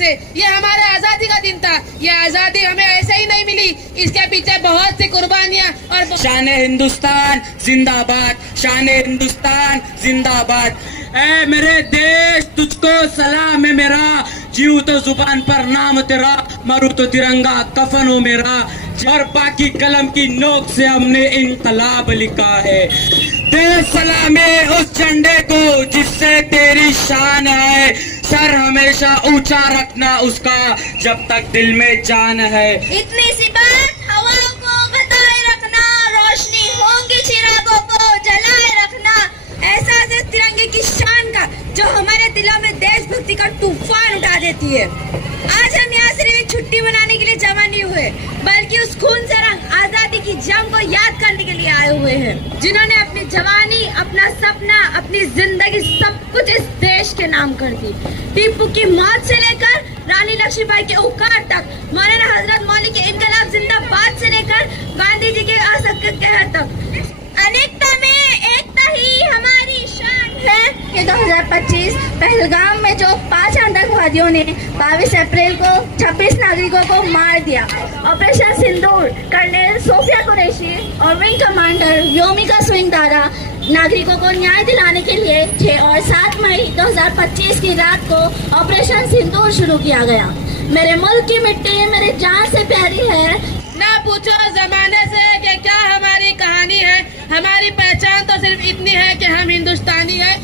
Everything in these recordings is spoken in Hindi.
से। ये हमारे आजादी का दिन था। ये आजादी हमें ऐसे ही नहीं मिली, इसके पीछे बहुत सी कुर्बानियां और शान हिंदुस्तान जिंदाबाद, शान हिंदुस्तान जिंदाबाद। ऐ मेरे देश तुझको सलाम है मेरा, जीव तो जुबान पर नाम तेरा, मरू तो तिरंगा कफन हो मेरा, और बाकी कलम की नोक से हमने इनकलाब लिखा है। दे सलामे उस झंडे को जिससे तेरी शान है, सर हमेशा ऊंचा रखना उसका जब तक दिल में जान है। इतनी सी बात हवाओं को बताए रखना, रोशनी होंगी चिरागों को जलाए रखना, एहसास है तिरंगे की शान का जो हमारे दिलों में देशभक्ति का तूफान उठा देती है। आज हम यहाँ सिर्फ एक छुट्टी मनाने के लिए जमा नहीं हुए, बल्कि उस खून से रंग आजादी की जंग को याद करने के लिए आए हुए हैं, जिन्होंने अपनी जवानी, अपना सपना, अपनी जिंदगी सब कुछ इस देश के नाम कर दी। टीपू की मौत से लेकर रानी लक्ष्मीबाई के औकात तक, मौलाना हजरत मौली के इनकलाब जिंदाबाद से लेकर गांधी जी के असंख्य कहर तक, अनेकता में एकता ही हमारी शान है। ये 2025 पहलगाम में जो 5 आतंकवादियों ने 22 अप्रैल को 26 नागरिकों को मार दिया, ऑपरेशन सिंदूर कर्नल सोफिया कुरैशी और विंग कमांडर व्योमिका सिंह द्वारा नागरिकों को न्याय दिलाने के लिए 6 और 7 मई 2025 की रात को ऑपरेशन सिंदूर शुरू किया गया। मेरे मुल्क की मिट्टी मेरे जान से प्यारी है। ना पूछो जमाने से कि क्या हमारी कहानी है, हमारी पहचान तो सिर्फ इतनी है कि हम हिंदुस्तानी हैं।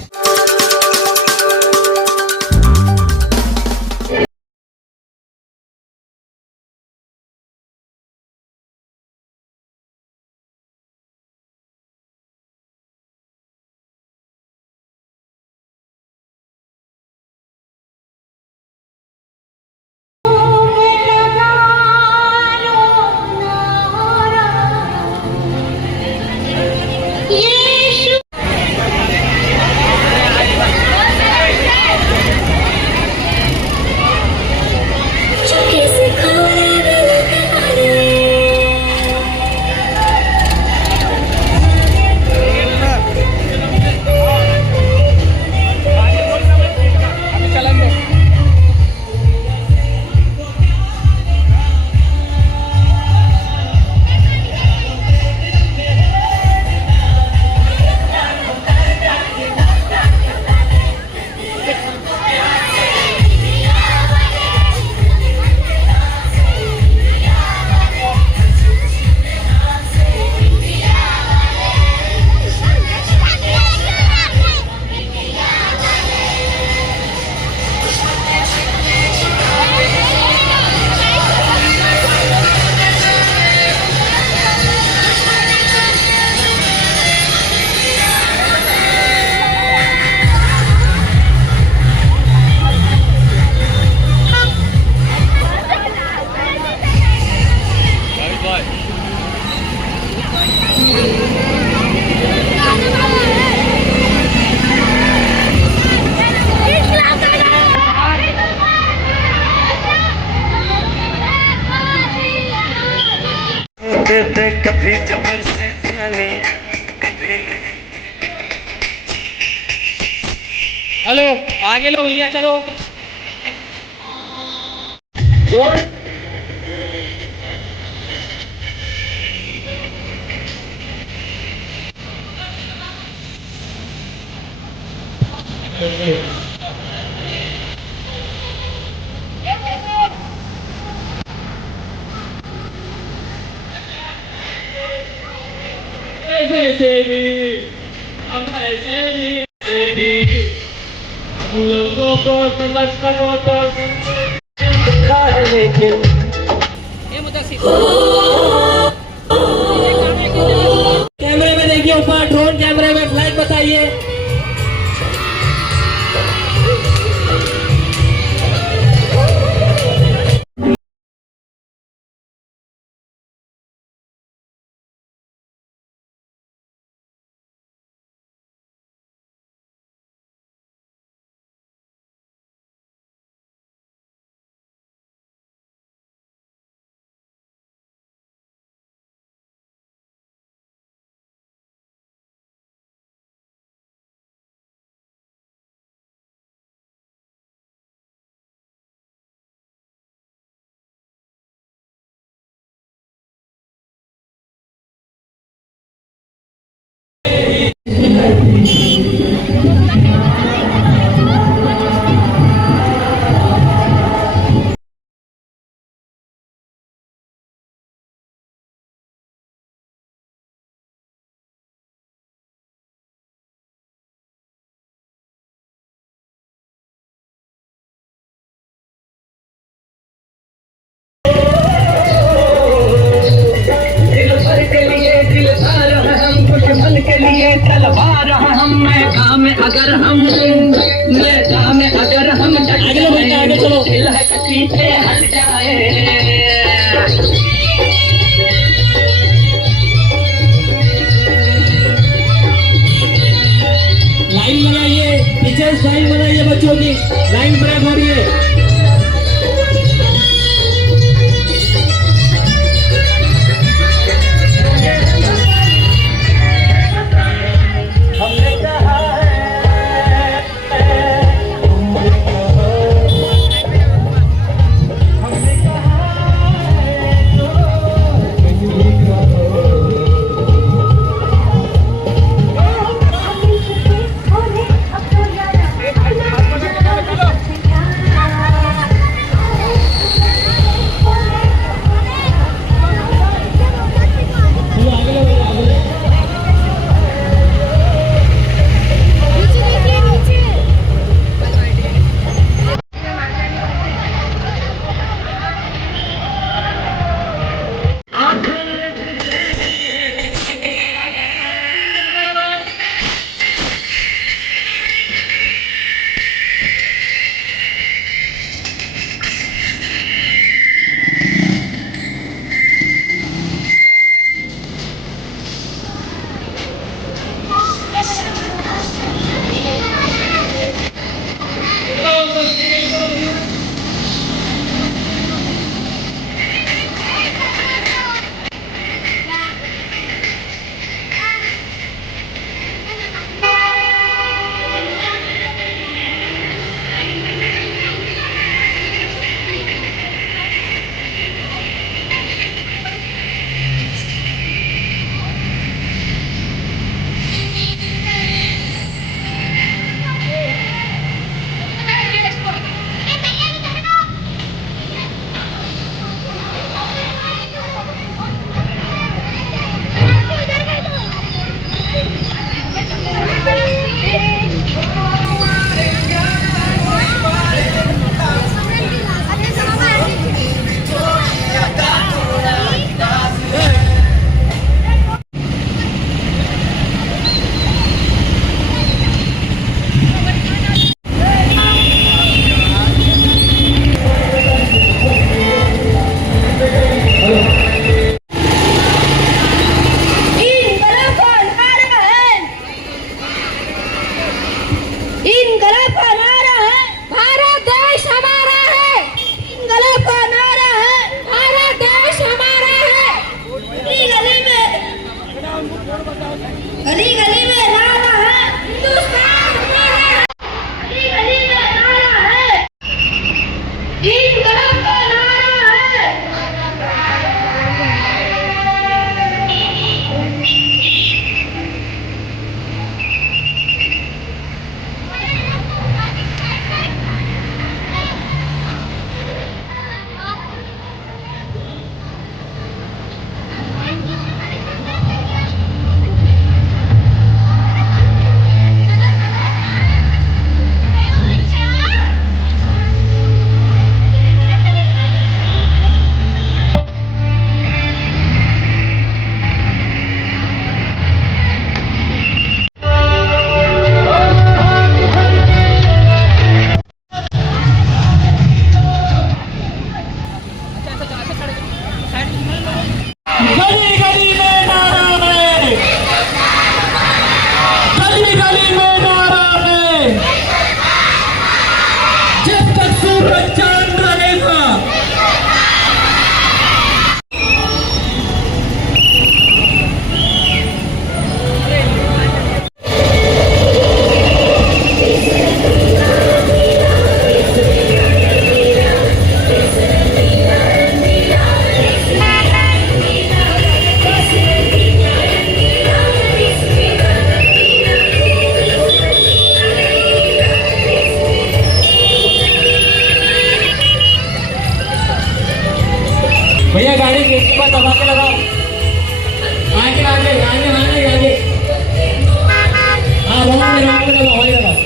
कभी जबर से हेलो आगे लोग लिया चलो। हम लोगों को समझ कर होता है लेकिन कैमरे में देखिए ऊपर ड्रोन कैमरे में फ्लाइट बताइए। दिल भर के लिए दिलदार है हम, दुश्मन के लिए तलवार है हम। मैदान में अगर हम डट जाए, दिल है कि पीछे हट जाए। लाइन बनाइए, टीचर्स लाइन बनाइए, बच्चों की लाइन ब्रेक हो रही है। भैया गाड़ी के ऊपर दबा के लगाओ, आगे आगे आगे आगे आगे, हाँ वहाँ पे लगाओ, वहीं लगाओ।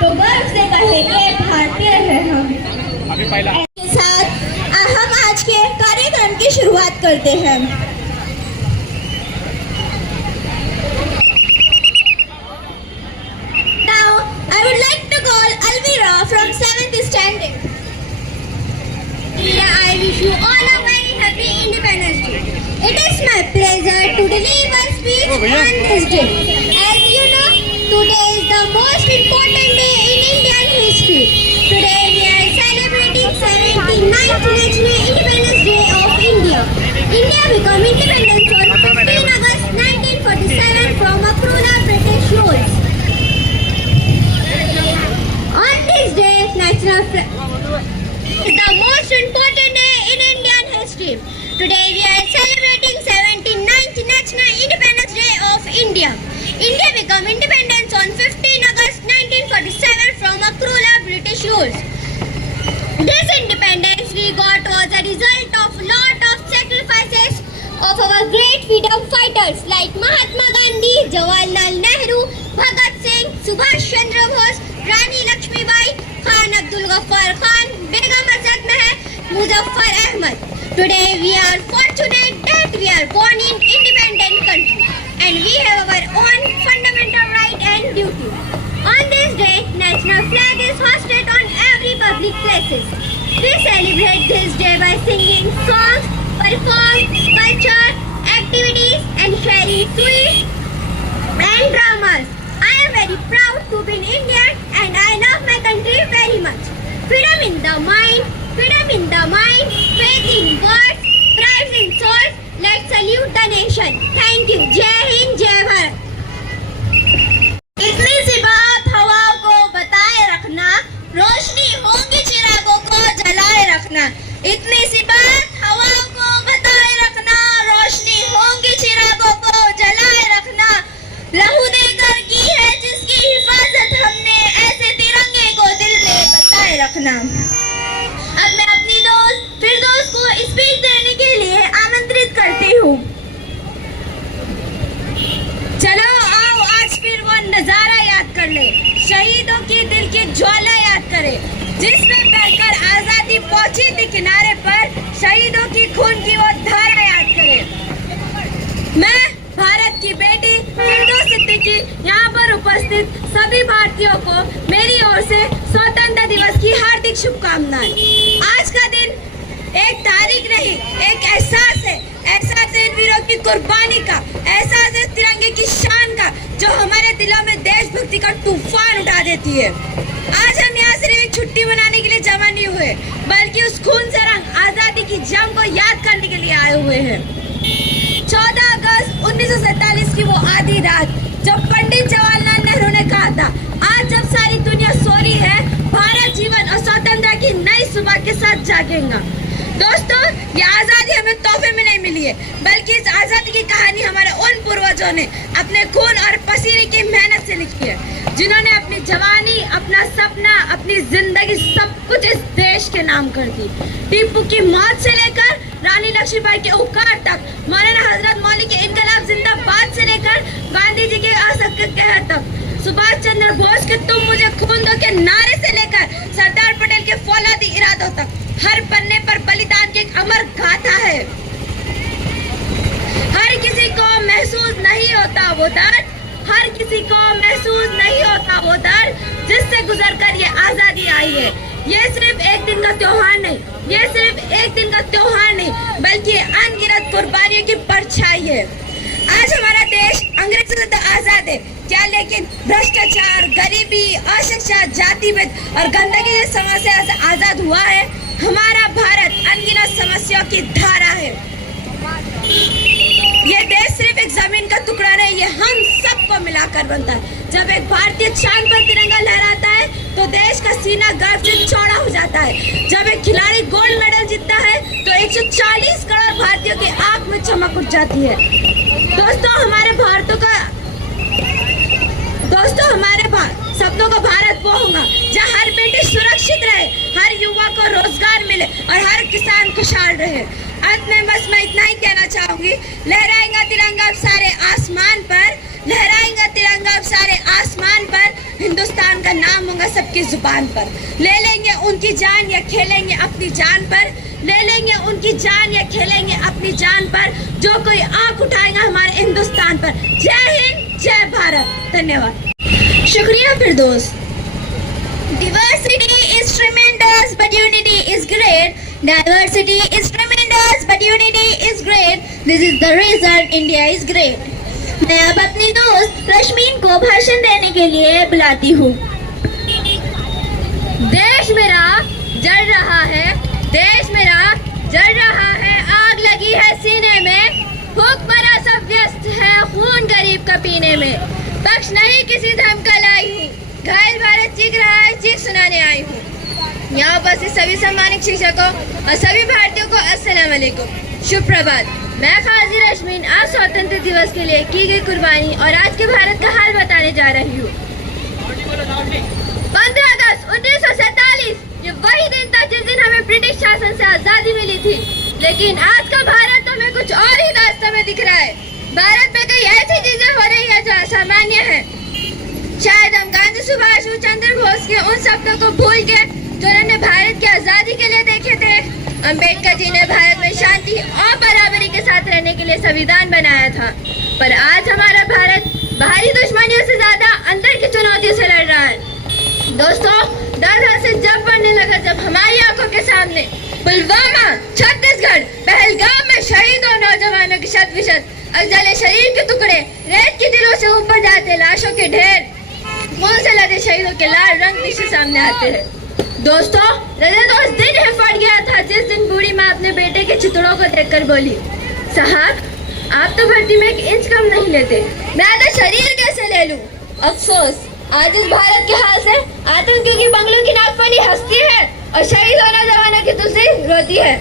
तो गर्व से कहेंगे भारतीय हैं हम। के साथ हम आज के कार्यक्रम की शुरुआत करते हैं। Now I would like to call Alvira from 7th standard. Alvira, I wish you all a very happy Independence Day. It is my pleasure to deliver a speech on this day. As you know, today is the most important day in Indian history. Today we are celebrating 79th National Independence Day of India. India became independent on 15 August 1947 from a cruel British rule. On this day, national flag is the most important day in Indian history. Today we are celebrating 79th National Independence Day of India. India became independent on 15 August 1947 from a cruel British rule. This independence we got was a result of lot of sacrifices of our great freedom fighters like Mahatma Gandhi, Jawaharlal Nehru, Bhagat Singh, Subhash Chandra Bose, Rani Lakshmibai, Khan Abdul Ghaffar Khan, Begum Azad Mahal, Muzaffar Ahmad. Today we are fortunate that we are born in independent country and we have our own fundamental right and duty. On this day, national flag is hoisted on every public places. We celebrate this day by singing songs, perform culture, activities and sharing sweets and dramas. I am very proud to be an Indian and I love my country very much. Freedom in the mind, faith in words, pride in souls. Let's salute the nation. Thank you. Jai Hind, Jai Bharat. इतनी सी बात हवाओं को बताए रखना, रोशनी होंगी चिरागों को जलाए रखना। इतनी सी बात हवाओं को बताए रखना, रोशनी होंगी चिरागों को जलाए रखना। लहू देकर की है जिसकी हिफाजत हमने, ऐसे तिरंगे को दिल में बताए रखना। अब मैं अपनी दोस्त फिरदौस को स्पीच देने के लिए आमंत्रित करती हूँ। चलो आओ आज फिर वो नजारा याद कर ले, शहीदों की दिल की ज्वाला याद करे, जिसमें बहकर आजादी पहुंची थी किनारे पर, शहीदों की खून की वो धारा याद करे। मैं भारत की बेटी फिरदौस सिद्दीकी यहाँ पर उपस्थित सभी भारतीयों को मेरी ओर से स्वतंत्रता दिवस की हार्दिक शुभकामनाएं। आज का दिन एक तारीख नहीं, एक एहसास है, एहसास है इन वीरों की कुर्बानी का, एहसास है तिरंगे की शान का, जो हमारे दिलों में देशभक्ति का तूफान उठा देती है। आज हम यहाँ सिर्फ एक छुट्टी मनाने के लिए जमा नहीं हुए, बल्कि उस खून से रंग आजादी की जंग को याद करने के लिए आए हुए हैं। 14 अगस्त 1947 की वो आधी रात, जब पंडित जवाहरलाल नेहरू ने कहा था, आज जब सारी दुनिया सो रही है, भारत जीवन और स्वतंत्रता की नई सुबह के साथ जागेगा। दोस्तों, ये आजादी हमें तोहफे में नहीं मिली है, बल्कि इस आजादी की कहानी हमारे उन पूर्वजों ने अपने खून और पसीने की मेहनत से लिखी है, जिन्होंने अपनी जवानी, अपना सपना, अपनी जिंदगी सब कुछ इस देश के नाम कर दी। टीपू की मौत से लेकर रानी लक्ष्मीबाई के उपकार तक, मौलाना हजरत मौली के इनकलाब जिंदाबाद से लेकर गांधी जी के असत्य कहर तक, सुभाष चंद्र बोस के तुम मुझे खून दो के नारे से लेकर सरदार पटेल के फौलादी इरादों तक, हर पन्ने पर बलिदान की एक अमर गाथा है। हर किसी को महसूस नहीं होता वो दर्द, हर किसी को महसूस नहीं होता वो दर्द जिससे गुजरकर ये आजादी आई है। ये सिर्फ एक दिन का त्योहार नहीं, ये सिर्फ एक दिन का त्योहार नहीं, बल्कि अनगिनत कुर्बानियों की परछाई है। आज हमारा देश अंग्रेजों से तो आजाद है क्या, लेकिन भ्रष्टाचार, गरीबी, अशिक्षा, जातिभेद और गंदगी की समस्या से आजाद हुआ है। हमारा भारत अनगिनत समस्याओं की धारा है। ये देश सिर्फ एक जमीन का टुकड़ा नहीं, ये हम सबको मिलाकर बनता है। जब एक भारतीय चांद पर तिरंगा लहराता है तो देश का सीना गर्व से चौड़ा हो जाता है। जब एक खिलाड़ी गोल्ड मेडल जीतता है तो 140 करोड़ भारतीयों की आंख में चमक उठ जाती है। दोस्तों हमारे सपनों का भारत वो होगा जहाँ हर बेटी सुरक्षित रहे, हर युवा को रोजगार मिले और हर किसान खुशहाल रहे। अंत में बस मैं इतना ही कहना चाहूंगी, लहराएगा तिरंगा अब सारे आसमान पर, लहराएगा तिरंगा अब सारे आसमान पर, हिंदुस्तान का नाम होगा सबकी जुबान पर। ले लेंगे उनकी जान या खेलेंगे अपनी जान पर, ले लेंगे उनकी जान या खेलेंगे अपनी जान पर, जो कोई आंख उठाएगा हमारे हिंदुस्तान पर। जय हिंद, जय भारत। धन्यवाद। शुक्रिया फिरदौस। Diversity is tremendous, but unity is great. Diversity is tremendous, but unity is great. This is the reason India is great. मैं अब अपनी दोस्त रश्मीन को भाषण देने के लिए बुलाती हूँ। देश मेरा जल रहा है, देश मेरा जल रहा है, आग लगी है सीने में, भूख मरा सब व्यस्त है, खून गरीब का पीने में, पक्ष नहीं किसी धर्म का लाई हूँ, घायल भारत चीख रहा है, चीख सुनाने आई हूँ। यहाँ उपस्थित सभी सम्मानित शिक्षकों और सभी भारतीयों को अस्सलाम वालेकुम, शुभ प्रभात। मैं काजी रश्मीन आज स्वतंत्र दिवस के लिए की गई कुर्बानी और आज के भारत का हाल बताने जा रही हूँ। 15 अगस्त 1947 ये वही दिन था जिस दिन हमें ब्रिटिश शासन से आजादी मिली थी, लेकिन आज का भारत हमें कुछ और ही रास्ते में दिख रहा है। भारत में कई ऐसी चीजें हो रही है जो असामान्य है। शायद हम गांधी, सुभाष चंद्र बोस के उन सपनों को भूल के जो उन्होंने भारत की आजादी के लिए देखे थे। अम्बेडकर जी ने भारत में शांति और बराबरी के साथ रहने के लिए संविधान बनाया था, पर आज हमारा भारत बाहरी दुश्मनियों से ज्यादा अंदर की चुनौतियों से लड़ रहा है। दोस्तों, दर्द से जब बढ़ने लगा जब हमारी आंखों के सामने पुलवामा, छत्तीसगढ़, पहलगाम में शहीदों नौजवानों की शत विशत जले शरीर के टुकड़े, रेत के दिलों से ऊपर जाते लाशों के ढेर, खून से लदे शहीदों के लाल रंग पीछे सामने आते हैं। दोस्तों, हृदय तो उस दिन ही फट गया था जिस दिन बूढ़ी माँ अपने बेटे के चितड़ों को देखकर बोली, साहब आप तो भर्ती में 1 इंच कम नहीं लेते, मैं आधा शरीर कैसे ले लूं? अफसोस, आज इस भारत के हाल से आतंकियों की बंगलों की नागफनी हंसती है और शहीद होना जवानों की तुलसी रोती है।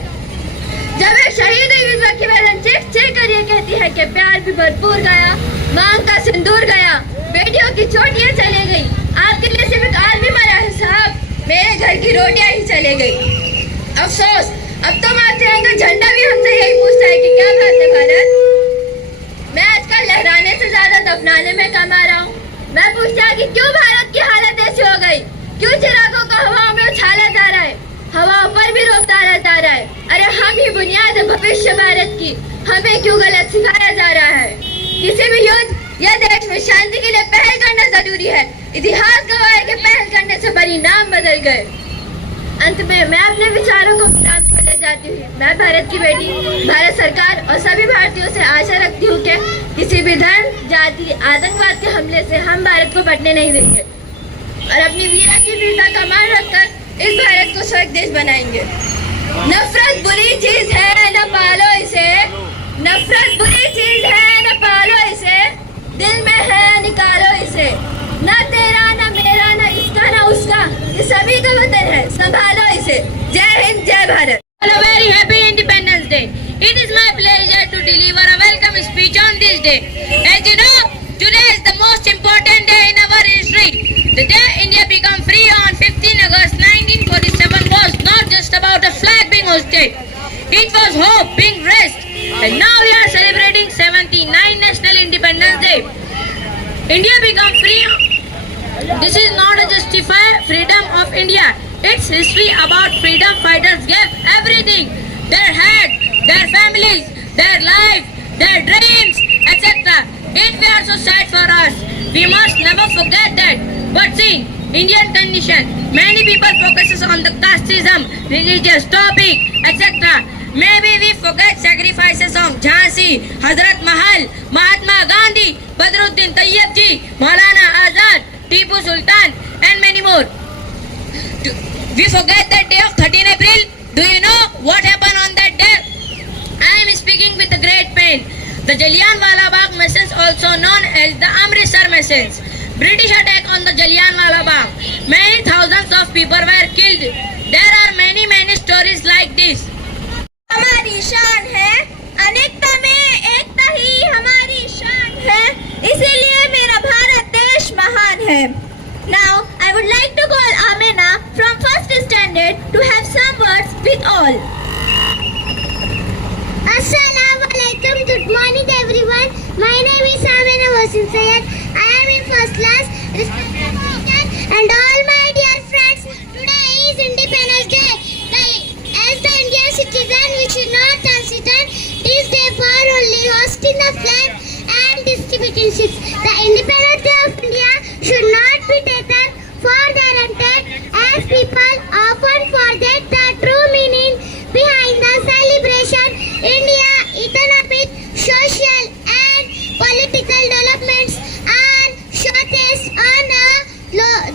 जब एक शहीद हुई विधवा की बहन चीख कर ये कहती है कि प्यार भी भरपूर गया, मांग का सिंदूर गया, बेटियों की चोटियां चले गई, आपके लिए सिर्फ एक आदमी मरा है साहब, मेरे घर की रोटियां ही चले गई। अफसोस, अब तो माँ तिरंगा झंडा भी हमसे यही पूछता है कि क्या बात है भारत। मैं आजकल लहराने से ज्यादा दफनाने में कम आ रहा हूँ। मैं पूछता कि क्यों भारत की हालत ऐसी हो गई, क्यों चिरागों को हवाओं में उछाला जा रहा है, हवाओं पर भी रोकता रहता है। अरे हम ही बुनियाद है भविष्य भारत की, हमें क्यों गलत सिखाया जा रहा है। किसी भी युद्ध या देश में शांति के लिए पहल करना जरूरी है। इतिहास गवाह है कि पहल करने से परिणाम बदल गए। अंत में मैं अपने विचारों को विराम को ले जाती हूँ। मैं भारत की बेटी, भारत सरकार और सभी भारतीयों से आशा रखती हूँ कि किसी भी धर्म, जाति, आतंकवाद के हमले से हम भारत को बटने नहीं देंगे और अपनी वीरा की वीरता का मान रखकर इस भारत को स्वर्ग देश बनाएंगे। नफरत बुरी चीज है, न पालो इसे, नफरत बुरी चीज है, न पालो इसे, दिल में है निकालो इसे, न तेरा न मेरा न इसका न उसका, ये सभी का वतन है, संभालो इसे। जय हिंद, जय Bharat. Very happy Independence Day. In freedom speech on this day. As you know, today is the most important day in our history. The day India became free on 15 August 1947 was not just about a flag being hoisted. It was hope being raised. And now we are celebrating 79 National Independence Day. India became free. This is not a justify freedom of India. It's history about freedom fighters gave everything. Their head, their families, their life, their dreams, etc. It were so sad for us. We must never forget that. But see, Indian condition, many people focuses on the casteism, religious topic, etc. Maybe we forget sacrifices of Jhansi, Hazrat Mahal, Mahatma Gandhi, Badruddin Tayyib ji, Maulana Azad, Tipu Sultan and many more. We forget that day of 13 April. Do you know what happened on that day? I am speaking with a great pain. The Jallianwala Bagh massacre, also known as the Amritsar massacre. British attack on the Jallianwala Bagh. Many thousands of people were killed. There are many stories like this. हमारी शान है, अनेकता में एकता ही हमारी शान है, इसीलिए मेरा भारत देश महान है. Now I would like to call Amina from first standard to have some words with all. Assalamu alaikum. Good morning everyone. My name is Amina Wasim Sayed. I am in first class. Respected teacher and all my dear friends, today is Independence Day. As the Indian citizen, we should not consider this day for only hosting the flag and distributing ships. The Independence Day of India should not be taken for granted, as people often forget the true meaning behind the celebration. India economic, social and political developments are showcased on a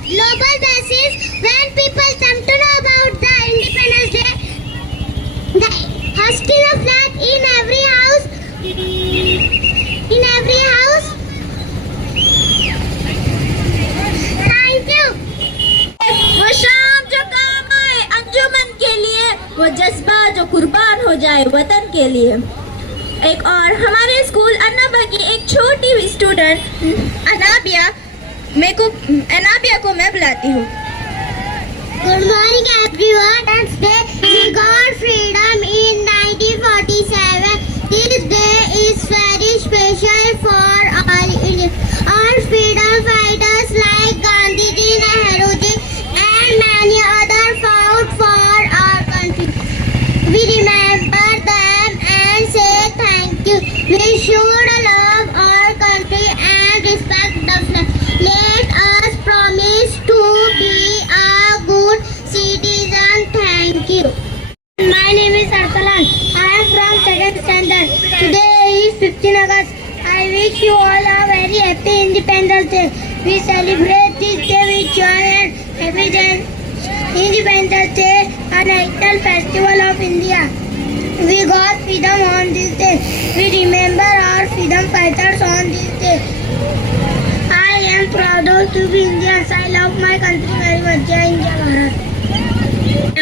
global basis. When people come to know about the Independence Day, the hosting a flag in every house, Thank you. वो शाम जो काम आए अंजुमन के लिए, वो जज्बा जो कुर्बान हो जाए वतन के लिए. एक और हमारे स्कूल अन्नाबा की एक छोटी स्टूडेंट अनाबिया को मैं बुलाती हूँ. Good morning everyone. Today we got freedom in 1947. This day is very special for all Indians. All freedom fighters like Gandhiji, Nehruji and many others fought for our country. We remember them and say thank you. We should love our country and respect the flag. Let us promise to be a good citizen. Thank you. My name is Arsalan. I am from second standard. Today is 15 August. I wish you all a very happy Independence Day. We celebrate this day with joy and happiness. Independence Day, a national festival of India. We got freedom on this day. We remember our freedom fighters on this day. I am proud to be Indian. I love my country very much. Jai Hind, Jai Bharat.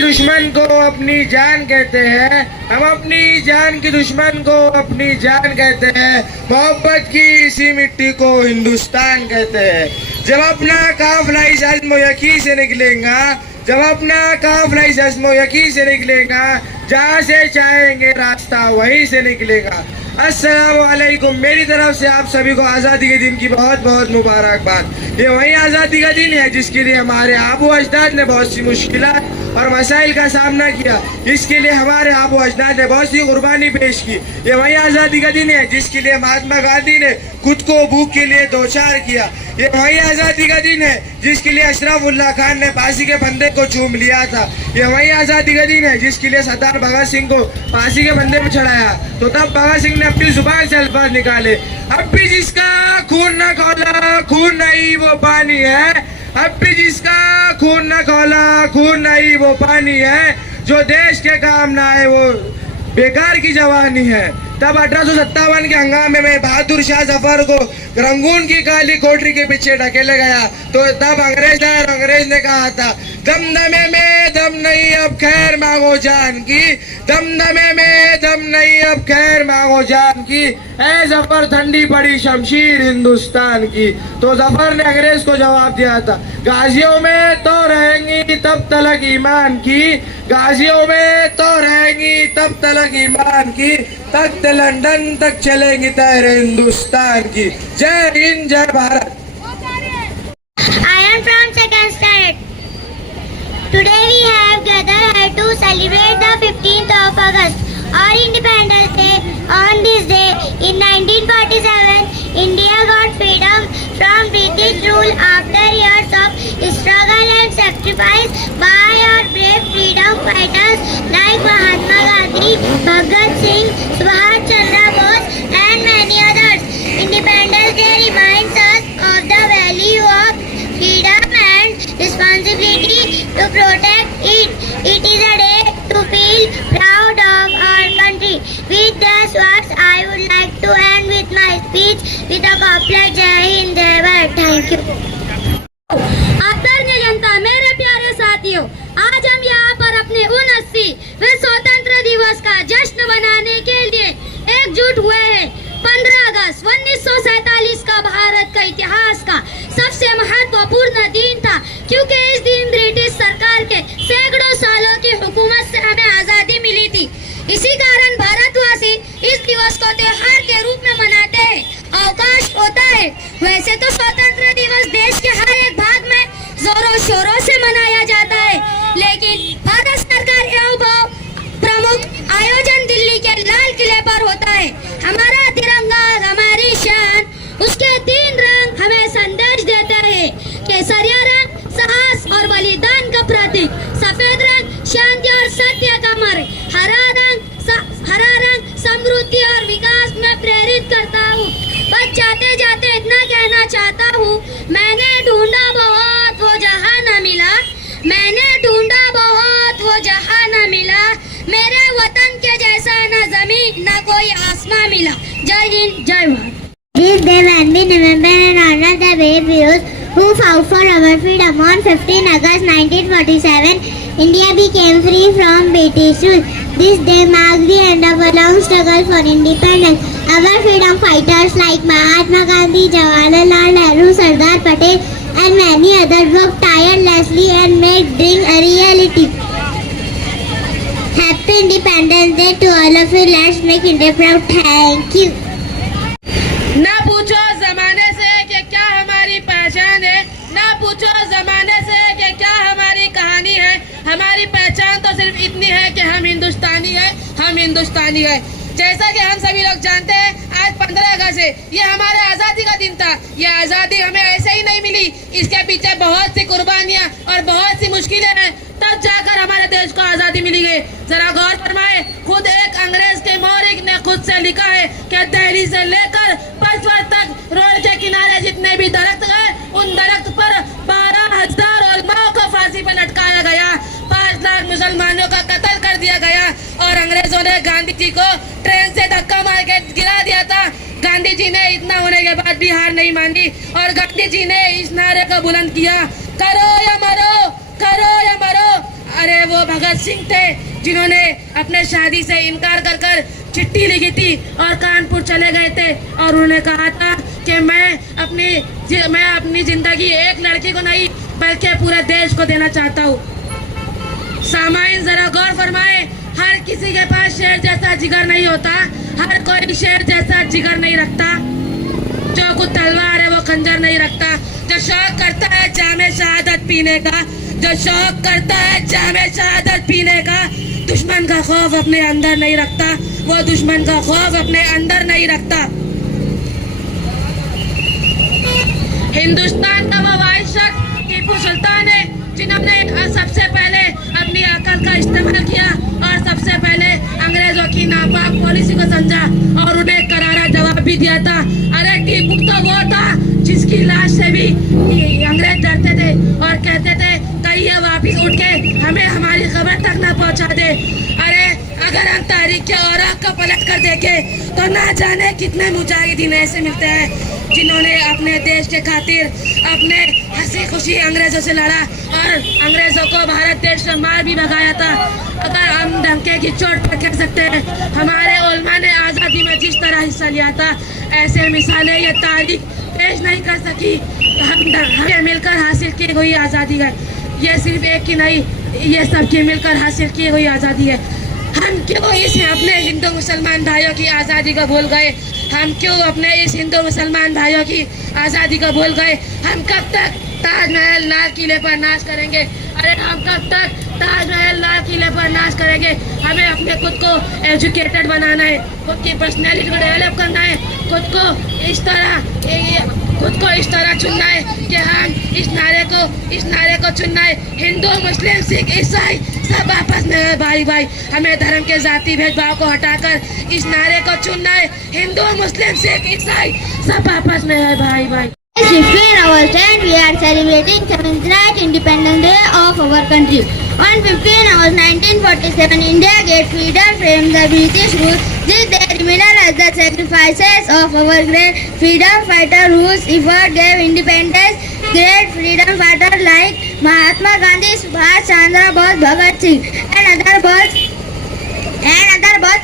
दुश्मन को अपनी जान कहते हैं, हम अपनी जान की दुश्मन को अपनी जान कहते हैं. मोहब्बत की इसी मिट्टी को हिंदुस्तान कहते हैं. जब अपना काफिला इस अज़्म यकी से निकलेगा, जब अपना काफिला इस अज़्म यकी से निकलेगा, जहाँ से चाहेंगे रास्ता वहीं से निकलेगा. अस्सलामु अलैकुम. मेरी तरफ से आप सभी को आज़ादी के दिन की बहुत बहुत मुबारकबाद. ये वही आज़ादी का दिन है जिसके लिए हमारे आबो अजदाद ने बहुत सी मुश्किलात और मसाइल का सामना किया. इसके लिए हमारे आबो अजदाद ने बहुत सी कुर्बानी पेश की. ये वही आज़ादी का दिन है जिसके लिए महात्मा गांधी ने खुद को भूख के लिए दो चार किया. ये वही आज़ादी का दिन है जिसके लिए अशरफ उल्लाह खान ने फांसी के फंदे को चूम लिया था. ये वही आज़ादी का दिन है जिसके लिए सरदार भगत सिंह को फांसी के फंदे में चढ़ाया तो तब भगत सिंह ने अपनी जुबान से अल्फाज निकाले, अब भी जिसका खून न खौला खून नहीं वो पानी है. अब भी जिसका खून न खौला खून नहीं वो पानी है. जो देश के काम ना आए वो बेकार की जवानी है. तब 1857 के हंगामे में बहादुर शाह जफर को रंगून की काली कोठरी के पीछे ढकेला गया तो तब अंग्रेज ने कहा था दमदमे में दम नहीं अब खैर मांगो जान की, दमदमे में दम नहीं अब खैर मांगो जान की, ऐ जफर ठंडी पड़ी शमशीर हिंदुस्तान की। तो जफर ने अंग्रेज को जवाब दिया था, गाजियों में तो रहेंगी तब तलक ईमान की, गाजियों में तो रहेंगी तब तलक ईमान की, तख्त लंदन तक चलेंगी तहर हिंदुस्तान की। जय हिंद, जय Bharat. I am from second standard. Today we have gathered here to celebrate the 15th of August, our Independence Day. On this day, in 1947, India got freedom from British rule after years of struggle and sacrifice by our brave freedom fighters like Mahatma Gandhi, Bhagat Singh, Subhash Chandra Bose, and many others. Independence Day reminds us of the value of freedom and responsibility to protect it. It is a day to feel proud of our country. With these words, I would like to end with my speech with a couplet. Jai Hind, Jai Bharat. Thank you. आदरणीय जनता, मेरे प्यारे साथियों, आज हम यहाँ पर अपने 79वें स्वतंत्र दिवस का जश्न मनाने के लिए एकजुट हुए हैं। 15 अगस्त 1947 का भारत का इतिहास का सबसे महत्वपूर्ण दिन था, क्योंकि इस दिन ब्रिटिश सरकार के सैकड़ों सालों की हुकूमत से हमें आजादी मिली थी। इसी कारण भारतवासी इस दिवस को त्योहार के रूप में मनाते हैं। अवकाश होता है, वैसे तो स्वतंत्र दिवस देश के हर एक भाग में जोरों शोरों से मनाया जाता है, लेकिन भारत सरकार यह प्रमुख आयोजन दिल्ली के लाल किले पर होता है। हमारा तिरंगा, हमारी शान, उसके 3 रंग हमें संदेश देते हैं। केसरिया रंग साहस और बलिदान का प्रतीक, सफेद रंग शांति और सत्य का मार्ग, हरा रंग समृद्धि और विकास में प्रेरित करता हूँ। बस जाते जाते इतना कहना चाहता हूँ, मैंने ढूंढा बहुत वो जहाँ न मिला, मैंने ढूंढा बहुत वो जहाँ न मिला, मेरे वतन के जैसा न जमीन न कोई आसमां मिला। जय हिंद, जय Bharat. This day when we remember and honor the brave heroes who fought for our freedom. On 15 August 1947, India became free from British rule. This day marks the end of a long struggle for independence. Our freedom fighters like Mahatma Gandhi, Jawaharlal Nehru, Sardar Patel, and many others worked tirelessly and made dream a reality. Happy Independence Day to all of you. Let's make India proud. Thank you. ना पूछो जमाने से कि क्या हमारी पहचान है, ना पूछो जमाने से कि क्या हमारी कहानी है। हमारी पहचान तो सिर्फ इतनी है कि हम हिंदुस्तानी है, हम हिंदुस्तानी है। जैसा कि हम सभी लोग जानते हैं, आज 15 अगस्त है, ये हमारे आज़ादी का दिन था। ये आज़ादी हमें ऐसे ही नहीं मिली, इसके पीछे बहुत सी कुर्बानियां और बहुत सी मुश्किलें हैं, तब जाकर हमारे देश को आज़ादी मिली है। जरा गौर फरमाए, खुद एक अंग्रेज के मौलिक ने खुद से लिखा है कि दिल्ली से लेकर पचवर तक रोड के किनारे जितने भी दरख्त गए, उन दरख्त पर 12,000 उलमाओं को फांसी पर लटकाया गया, 5 लाख मुसलमानों का कत्ल कर दिया गया, और अंग्रेजों ने गांधी जी को ट्रेन से धक्का मार के गिरा दिया था। गांधी जी ने इतना होने के बाद भी हार नहीं मानी, और गांधी जी ने इस नारे को बुलंद किया, करो या मरो, करो या मरो। अरे वो भगत सिंह थे जिन्होंने अपने शादी से इनकार कर कर चिट्ठी लिखी थी और कानपुर चले गए थे, और उन्होंने कहा था कि मैं अपनी जिंदगी एक लड़की को नहीं बल्कि पूरे देश को देना चाहता हूँ। सामाइन जरा गौर फरमाए, हर किसी के पास शेर जैसा जिगर नहीं होता, हर कोई शेर जैसा जिगर नहीं रखता। जो कुछ तलवार है वो खंजर नहीं रखता। जो शौक करता है जामे शहादत पीने का, जो शौक करता है जामे शहादत पीने का, दुश्मन का खौफ अपने अंदर नहीं रखता, वो दुश्मन का खौफ अपने अंदर नहीं रखता। हिंदुस्तान का वो वाहिद शख्स टीपू सुल्तान है जिन्होंने सबसे पहले अपनी अकल का इस्तेमाल किया और सबसे पहले अंग्रेजों की नापाक पॉलिसी को समझा और उन्हें करारा जवाब भी दिया था। अरे टीपू तो वो था जिसकी लाश से भी अंग्रेज डरते थे और कहते थे कहीं ये वापिस उठ के हमें हमारी खबर तक न पहुंचा दे। अरे अगर हम तारीख के औरा को पलट कर देखे तो ना जाने कितने मुजाहिदीन ऐसे मिलते हैं जिन्होंने अपने देश के खातिर अपने हंसी खुशी अंग्रेजों से लड़ा और अंग्रेजों को भारत देश से मार भी भगाया था। अगर हम डंके की चोट पर कह सकते हैं हमारे उलमा ने आज़ादी में जिस तरह हिस्सा लिया था, ऐसे मिसालें ये तारीख पेश नहीं कर सकी। हम मिलकर हासिल की हुई आज़ादी है, ये सिर्फ एक की नहीं, ये सबकी मिलकर हासिल की हुई आज़ादी है। हम क्यों इस अपने हिंदू मुसलमान भाइयों की आज़ादी को भूल गए? हम क्यों अपने इस हिंदू मुसलमान भाइयों की आज़ादी को भूल गए? हम कब तक ताजमहल लाल किले पर नाच करेंगे? अरे हम कब तक ताजमहल लाल किले पर नाच करेंगे? हमें अपने खुद को एजुकेटेड बनाना है, खुद की पर्सनैलिटी को डेवलप करना है, खुद को इस तरह चुनना है कि हम इस नारे को चुनना है, हिंदू मुस्लिम सिख ईसाई सब आपस में है भाई भाई। हमें धर्म के जाति भेदभाव को हटाकर इस नारे को चुनना है, हिंदू मुस्लिम सिख ईसाई सब आपस में है भाई भाई। As we feel our stand, we are celebrating 79th Independence Day of our country. On 15 August 1947, India gained freedom from the British rule. This day remembered as the sacrifices of our great freedom fighter whose effort gave independence. Great freedom fighters like Mahatma Gandhi, Subhash Chandra Bose, Bhagat Singh, and other births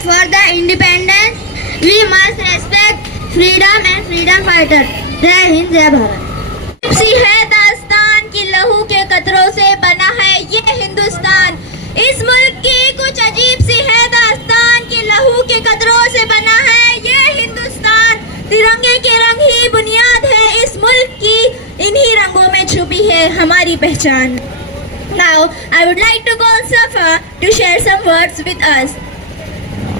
for the independence. We must respect freedom and freedom fighters. जय हिंद जय भारत। सी है दास्तान की लहू के कतरों से बना है ये हिंदुस्तान। इस मुल्क की कुछ अजीब सी है दास्तान की लहू के कतरों से बना है ये हिंदुस्तान। तिरंगे के रंग ही बुनियाद है इस मुल्क की, इन्हीं रंगों में छुपी है हमारी पहचान। Now I would like to call Safa to share some words with us.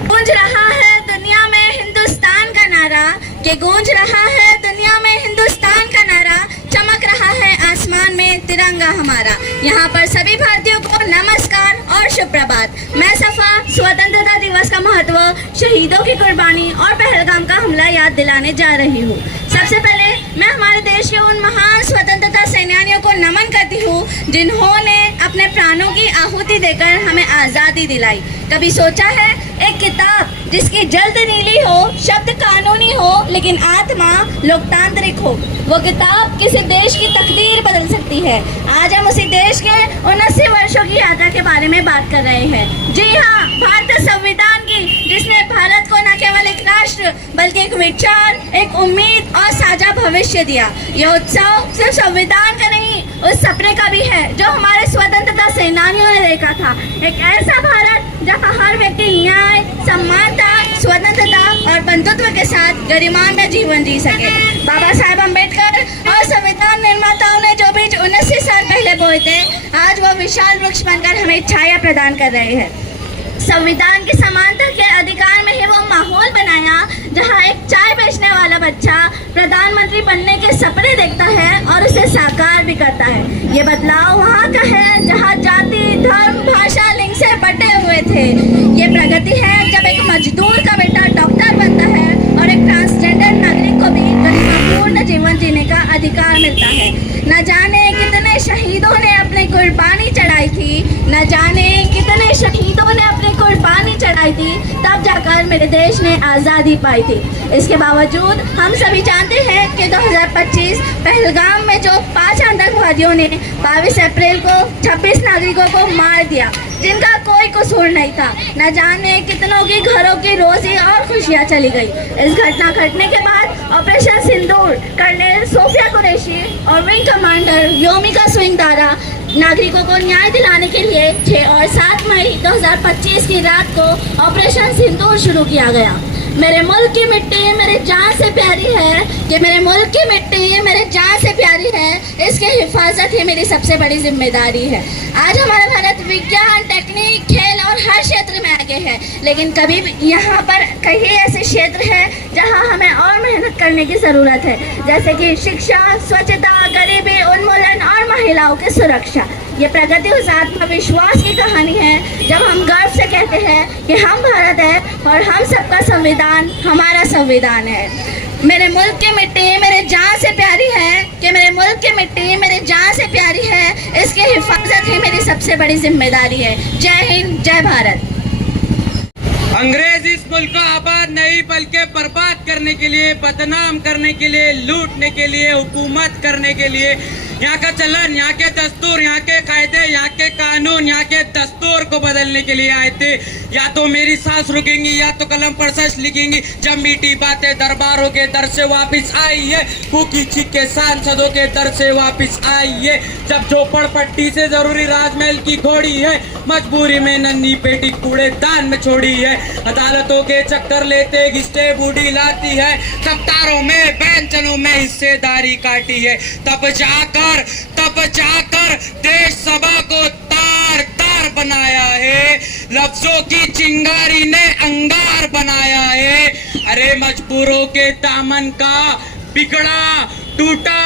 गूंज रहा है दुनिया में हिंदुस्तान का नारा, के गूंज रहा है दुनिया में हिंदुस्तान का नारा, चमक रहा है आसमान में तिरंगा हमारा। यहाँ पर सभी भारतीयों को नमस्कार और शुभ प्रभात। मैं सफा स्वतंत्रता दिवस का महत्व, शहीदों की कुर्बानी और पहलगाम का हमला याद दिलाने जा रही हूँ। सबसे पहले मैं हमारे देश के उन महान स्वतंत्रता सेनानियों को नमन करती हूँ जिन्होंने अपने प्राणों की आहुति देकर हमें आज़ादी दिलाई। कभी सोचा है एक किताब जिसकी जल्द नीली हो, शब्द कानूनी हो, लेकिन आत्मा लोकतांत्रिक हो, वो किताब किसी देश की तकदीर बदल सकती है। आज हम उसी देश के 79 वर्षों की यात्रा के बारे में बात कर रहे हैं। जी हाँ, भारतीय संविधान की, जिसने भारत को न केवल एक राष्ट्र बल्कि एक विचार, एक उम्मीद और साझा भविष्य दिया। यह उत्सव सिर्फ संविधान का नहीं, उस सपने का भी है जो हमारे स्वतंत्रता सेनानियों ने देखा था। एक ऐसा भारत जहाँ हर व्यक्ति न्याय, समानता, स्वतंत्रता और बंधुत्व के साथ गरिमा में जीवन जी सके। बाबा साहेब अम्बेडकर और संविधान निर्माताओं ने जो बीज 79 साल पहले बोए थे, आज वो विशाल वृक्ष बनकर हमें छाया प्रदान कर रहे हैं। संविधान की समानता के अधिकार में ही वो माहौल बनाया जहां एक चाय बेचने वाला बच्चा प्रधानमंत्री बनने के सपने देखता है और उसे साकार भी करता है। ये बदलाव वहां का है जहां जाति, धर्म, भाषा, लिंग से बटे हुए थे। ये प्रगति है जब एक मजदूर का बेटा डॉक्टर बनता है और एक ट्रांसजेंडर नागरिक को भी गरिमापूर्ण जीवन जीने का अधिकार मिलता है। न जाने कितने शहीदों ने अपनी कुर्बानी चढ़ाई थी, न जाने कितने शहीदों ने अपनी कुर्बानी चढ़ाई थी, तब जाकर मेरे देश ने आज़ादी पाई थी। इसके बावजूद हम सभी जानते हैं कि 2025 पहलगाम में जो 5 आतंकवादियों ने 22 अप्रैल को 26 नागरिकों को मार दिया, जिनका कोई कसूर नहीं था। न जाने कितनों की घरों की रोजी और खुशियाँ चली गई। इस घटना घटने के बाद ऑपरेशन सिंदूर, कर्नल सोफिया कुरैशी और विंग कमांडर व्योमिका सिंह नागरिकों को न्याय दिलाने के लिए 6 और 7 मई 2025 की रात को ऑपरेशन सिंदूर शुरू किया गया। मेरे मुल्क की मिट्टी मेरे जान से प्यारी है, कि मेरे मुल्क की मिट्टी मेरे जान से प्यारी है, इसकी हिफाजत ही मेरी सबसे बड़ी जिम्मेदारी है। आज हमारा भारत विज्ञान, टेक्निक, खेल और हर क्षेत्र में आगे है, लेकिन कभी यहाँ पर कई ऐसे क्षेत्र हैं जहाँ हमें और मेहनत करने की ज़रूरत है, जैसे कि शिक्षा, स्वच्छता, गरीबी उन्मूलन और महिलाओं की सुरक्षा। ये प्रगति उस आत्मविश्वास की कहानी है जब हम गर्व से कहते हैं कि हम भारत है और हम सबका संविधान हमारा संविधान है। मेरे मुल्क की मिट्टी मेरे जान से प्यारी है, कि मेरे मुल्क की मिट्टी मेरे जान से प्यारी है, इसकी हिफाजत ही मेरी सबसे बड़ी जिम्मेदारी है। जय हिंद, जय भारत। अंग्रेज इस मुल्क को आबाद नहीं बल्कि बर्बाद करने के लिए, बदनाम करने के लिए, लूटने के लिए, हुकूमत करने के लिए, यहाँ का चलन, यहाँ के दस्तूर, यहाँ के कायदे, यहाँ के कानून, यहाँ के दस्तूर को बदलने के लिए आए थे। या तो मेरी सांस रुकेंगी या तो कलम पर सच लिखेंगी। जब मीठी बातें दरबारों के दर से वापस आई है, फूकी चीख के सांसदों के दर से वापस आई है। जब चौपड़ पट्टी से जरूरी राजमहल की घोड़ी है, मजबूरी में नन्ही बेटी कूड़ेदान में छोड़ी है। अदालतों के चक्कर लेते घिसटे बूढ़ी लाती है, सप्तारों में बेंचनों में हिस्सेदारी काटी है। तब जाकर देश सभा को तार तार बनाया है, लफ्जों की चिंगारी ने अंगार बनाया है। अरे मजबूरों के दामन का बिगड़ा टूटा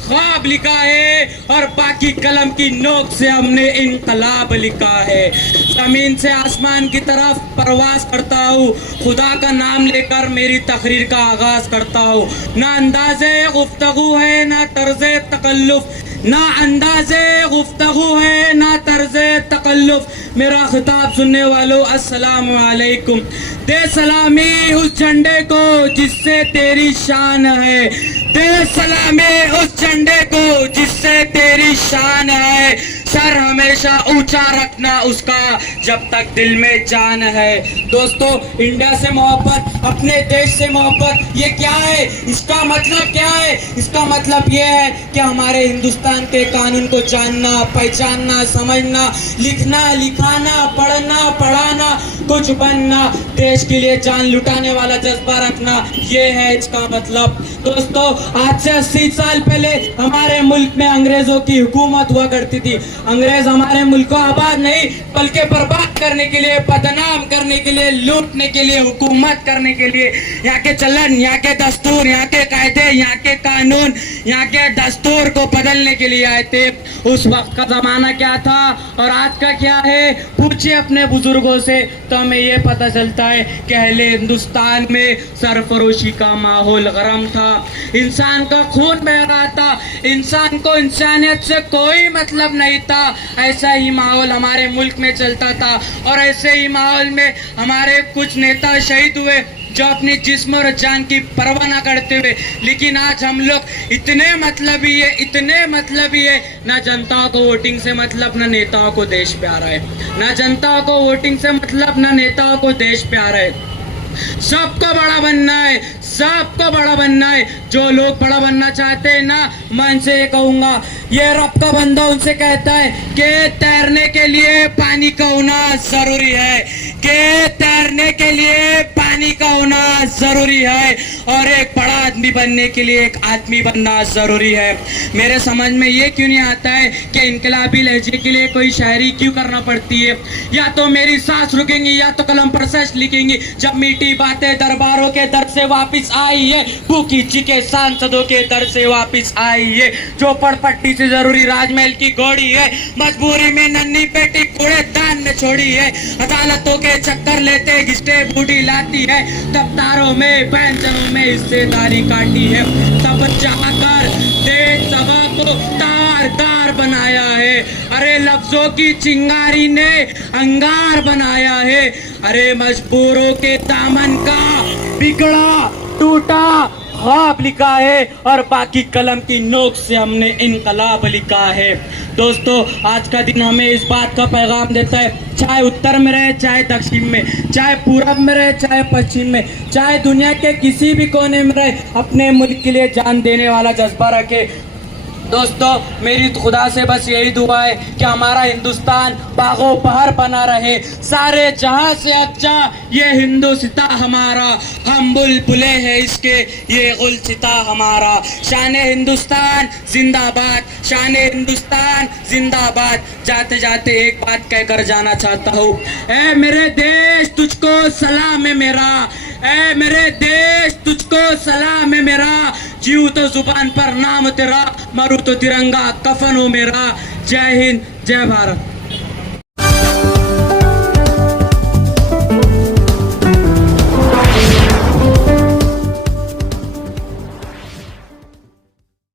ख्वाब लिखा है और बाकी कलम की नोक से हमने इनकलाब लिखा है। जमीन से आसमान की तरफ परवास करता हूँ, खुदा का नाम लेकर मेरी तकरीर का आगाज करता हूँ। ना अंदाज़े गुफ्तगू है ना तर्ज़े तकल्लुफ, ना अंदाज़े गुफ्तगू है ना तर्ज़े तकल्लुफ। मेरा खिताब सुनने वालों अस्सलाम वालेकुम। दे सलामी उस झंडे को जिससे तेरी शान है, दे सलामी उस झंडे को जिससे तेरी शान है। सर हमेशा ऊंचा रखना उसका जब तक दिल में जान है। दोस्तों, इंडिया से मोहब्बत, अपने देश से मोहब्बत, ये क्या है? इसका मतलब क्या है? इसका मतलब ये है कि हमारे हिंदुस्तान के कानून को जानना, पहचानना, समझना, लिखना, लिखाना, पढ़ना, पढ़ाना, कुछ बनना, देश के लिए जान लुटाने वाला जज्बा रखना, ये है इसका मतलब। दोस्तों, आज से 80 साल पहले हमारे मुल्क में अंग्रेजों की हुकूमत हुआ करती थी। अंग्रेज हमारे मुल्क को आबाद नहीं बल्कि बर्बाद करने के लिए, बदनाम करने के लिए, लूटने के लिए, हुकूमत करने के लिए, यहाँ के चलन, यहाँ के दस्तूर, यहाँ के कायदे, यहाँ के कानून, यहाँ के दस्तूर को बदलने के लिए आए थे। उस वक्त का जमाना क्या था और आज का क्या है, पूछिए अपने बुजुर्गों से तो हमें ये पता चलता है कि अहले हिंदुस्तान में सरफरोशी का माहौल गरम था, इंसान का खून बह रहा था, इंसान को इंसानियत से कोई मतलब नहीं था। ऐसा ही माहौल हमारे मुल्क में चलता था और ऐसे ही माहौल में हमारे कुछ नेता शहीद हुए जो अपनी जिस्म और जान की परवाह न करते हुए। लेकिन आज हम लोग इतने मतलबी है, ना जनता को वोटिंग से मतलब, ना नेताओं को देश प्यारा है। ना जनता को वोटिंग से मतलब, ना नेताओं को देश प्यारा है। सबको बड़ा बनना है, सबको बड़ा बनना है। जो लोग बड़ा बनना चाहते हैं ना, मैं उनसे ये कहूँगा, ये रब का बंदा उनसे कहता है कि तैरने के लिए पानी का होना जरूरी है, कि तैरने के लिए पानी का होना जरूरी है और एक बड़ा आदमी बनने के लिए एक आदमी बनना जरूरी है। मेरे समझ में ये क्यों नहीं आता है कि इनकलाबी लहजे के लिए कोई शायरी क्यों करना पड़ती है। या तो मेरी सांस रुकेंगी या तो कलम पर सच लिखेंगी। जब मीठी बातें दरबारों के दर से वापस आई है, भूखी चीखे सांसदों के दर से वापस आई है। चौपड़ पट्टी से जरूरी राजमहल की घोड़ी है, मजबूरी में नन्ही बेटी कूड़ेदान में छोड़ी है। अदालतों के चक्कर लेते घिसटे बूढ़ी लाती है, दफ्तारों में बेंचनों में हिस्सेदारी काटी है। तब जाकर देश सभा को तार तार बनाया है। अरे लफ्जों की चिंगारी ने अंगार बनाया है। अरे मजबूरों के दामन का बिगड़ा टूटा ख्वाब लिखा है और बाकी कलम की नोक से हमने इनकलाब लिखा है। दोस्तों, आज का दिन हमें इस बात का पैगाम देता है, चाहे उत्तर में रहे, चाहे दक्षिण में, चाहे पूरब में रहे, चाहे पश्चिम में, चाहे दुनिया के किसी भी कोने में रहे, अपने मुल्क के लिए जान देने वाला जज्बा रखे। दोस्तों, मेरी खुदा से बस यही दुआ है कि हमारा हिंदुस्तान बागो बहार बना रहे, सारे जहां से अच्छा ये हिंदुस्तान हमारा, हम बुलबुले हैं इसके, ये गुलसिता हमारा। शान हिंदुस्तान जिंदाबाद, शान हिंदुस्तान जिंदाबाद। जाते जाते एक बात कहकर जाना चाहता हूँ, ऐ मेरे देश तुझको सलाम है मेरा, ऐ मेरे देश तुझको सलाम है मेरा। जीव तो जुबान पर नाम तेरा, मरू तो तिरंगा कफन हो मेरा। जय हिंद, जय भारत।